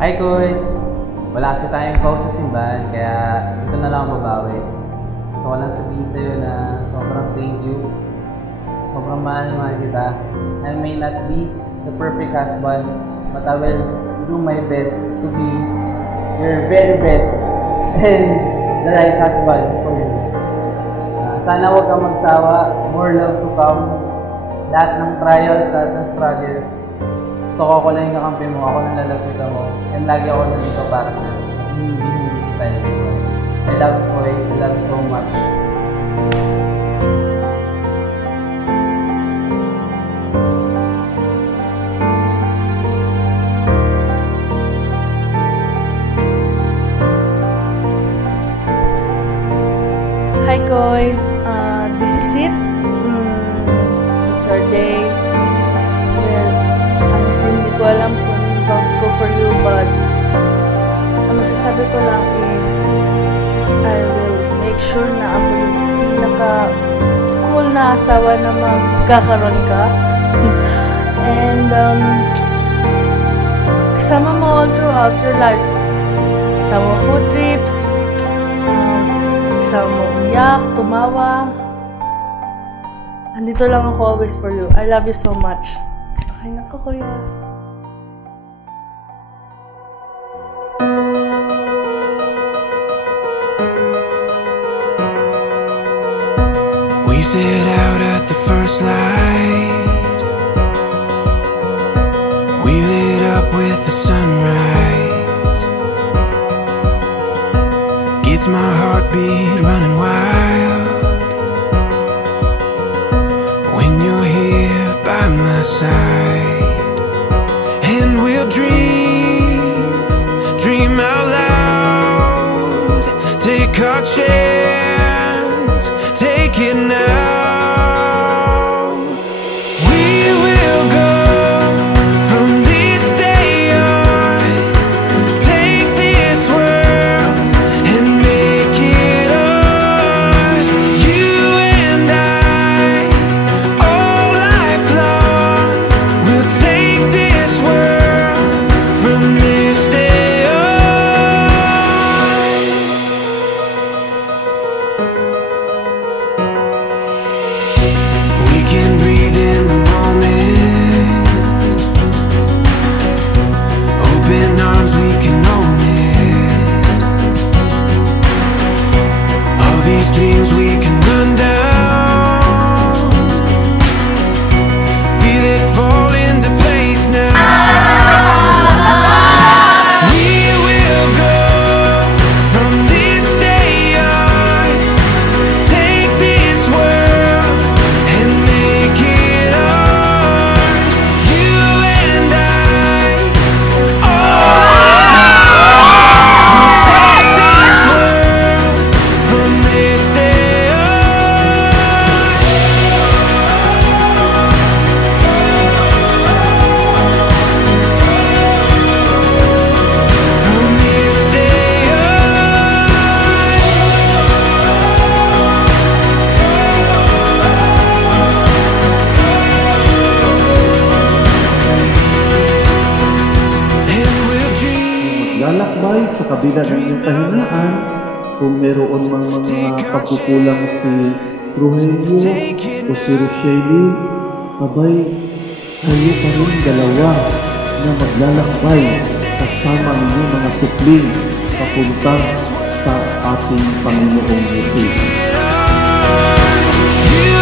Hi, Koy! Wala kasi tayong call sa simbahan, kaya ito na lang mabawi. Gusto ko lang sabihin sa'yo na sobrang thank you. Sobrang mahal kita. I may not be the perfect husband, but I will do my best to be your very best and the right husband for you. Sana huwag kang magsawa. More love to come. Lahat ng trials, lahat ng struggles, gusto ko ako lang yung kakampi mo, ako nang lalapitan mo, and lagi ako nandito para sa'yo. Hindi kita yun. I love you, Koy. I love you so much. Hi, Koy. This is it. It's our day. Well, honestly, hindi ko alam kung bounce ko for you, but ang masasabi ko lang is I will make sure na ako yung pinaka-cool na asawa na magkakaroon ka. And kasama mo all throughout your life. Kasama mo food trips, kasama mo umiyak, tumawa. Andito lang ako always for you. I love you so much. Okay na ko, Kuya. We set out at the first light. We lit up with the sunrise. Gets my heartbeat running wild when you're here by my side. And we'll dream out loud. Take our chance, take it now. Dreams we can run down, feel it fall into place now. We will go from this day on, take this world and make it ours. You and I, we'll take this world from this day on. From this day on. And we'll dream. Lalakbay sa kabila ng iyong kahinaan, kung meron mang mga pagkukulang si Rogelio o si Rochelle, abay, kayo pa rin dalawa na maglalakbay kasama ang inyong mga supling papunta sa ating Panginoong Jesus. You